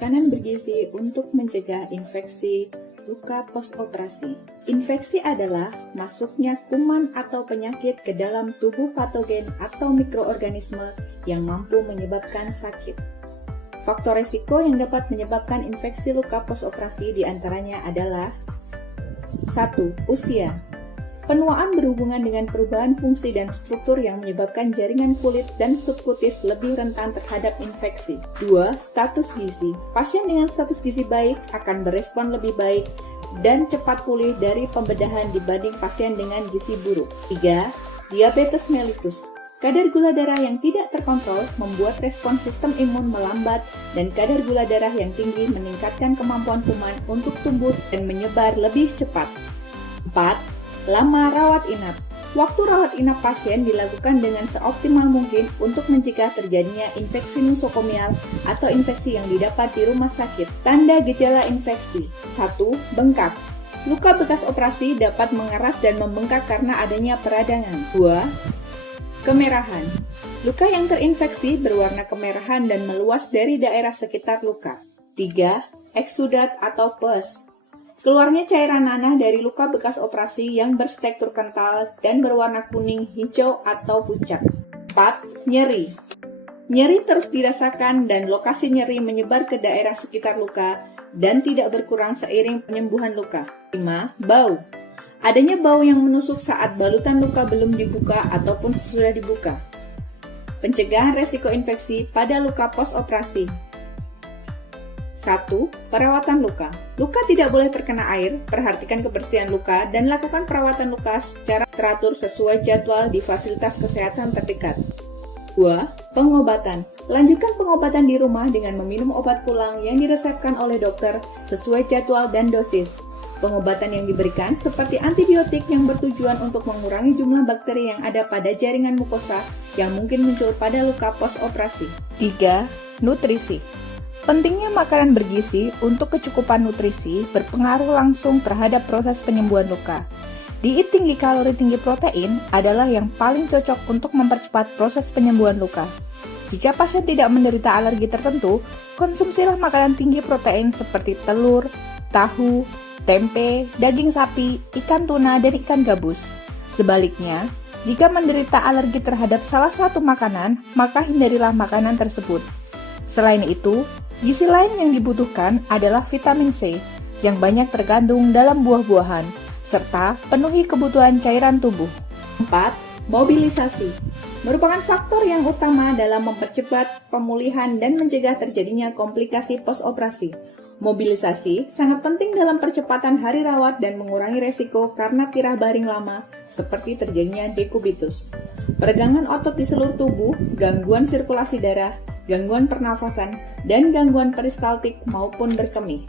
makanan bergizi untuk mencegah infeksi luka postoperasi. Infeksi adalah masuknya kuman atau penyakit ke dalam tubuh patogen atau mikroorganisme yang mampu menyebabkan sakit. Faktor resiko yang dapat menyebabkan infeksi luka postoperasi diantaranya adalah 1. Usia. Penuaan berhubungan dengan perubahan fungsi dan struktur yang menyebabkan jaringan kulit dan subkutis lebih rentan terhadap infeksi. 2. Status gizi. Pasien dengan status gizi baik akan berespon lebih baik dan cepat pulih dari pembedahan dibanding pasien dengan gizi buruk. 3. Diabetes mellitus. Kadar gula darah yang tidak terkontrol membuat respon sistem imun melambat dan kadar gula darah yang tinggi meningkatkan kemampuan kuman untuk tumbuh dan menyebar lebih cepat. 4. Lama rawat inap. Waktu rawat inap pasien dilakukan dengan seoptimal mungkin untuk mencegah terjadinya infeksi nosokomial atau infeksi yang didapat di rumah sakit. Tanda gejala infeksi. 1. Bengkak. Luka bekas operasi dapat mengeras dan membengkak karena adanya peradangan. 2. Kemerahan. Luka yang terinfeksi berwarna kemerahan dan meluas dari daerah sekitar luka. 3. Eksudat atau pus. Keluarnya cairan nanah dari luka bekas operasi yang bertekstur kental dan berwarna kuning, hijau, atau pucat. 4. Nyeri. Nyeri terus dirasakan dan lokasi nyeri menyebar ke daerah sekitar luka dan tidak berkurang seiring penyembuhan luka. 5. Bau. Adanya bau yang menusuk saat balutan luka belum dibuka ataupun sesudah dibuka. Pencegahan resiko infeksi pada luka postoperasi. 1. Perawatan luka. Luka tidak boleh terkena air, perhatikan kebersihan luka, dan lakukan perawatan luka secara teratur sesuai jadwal di fasilitas kesehatan terdekat. 2. Pengobatan. Lanjutkan pengobatan di rumah dengan meminum obat pulang yang diresepkan oleh dokter sesuai jadwal dan dosis. Pengobatan yang diberikan seperti antibiotik yang bertujuan untuk mengurangi jumlah bakteri yang ada pada jaringan mukosa yang mungkin muncul pada luka postoperasi. 3. Nutrisi. Pentingnya makanan bergizi untuk kecukupan nutrisi berpengaruh langsung terhadap proses penyembuhan luka. Diet tinggi kalori tinggi protein adalah yang paling cocok untuk mempercepat proses penyembuhan luka. Jika pasien tidak menderita alergi tertentu, konsumsilah makanan tinggi protein seperti telur, tahu, tempe, daging sapi, ikan tuna, dan ikan gabus. Sebaliknya, jika menderita alergi terhadap salah satu makanan, maka hindarilah makanan tersebut. Selain itu, gizi lain yang dibutuhkan adalah vitamin C yang banyak terkandung dalam buah-buahan, serta penuhi kebutuhan cairan tubuh. 4. Mobilisasi. Merupakan faktor yang utama dalam mempercepat pemulihan dan mencegah terjadinya komplikasi postoperasi. Mobilisasi sangat penting dalam percepatan hari rawat dan mengurangi resiko karena tirah baring lama seperti terjadinya dekubitus, peregangan otot di seluruh tubuh, gangguan sirkulasi darah, gangguan pernafasan, dan gangguan peristaltik maupun berkemih.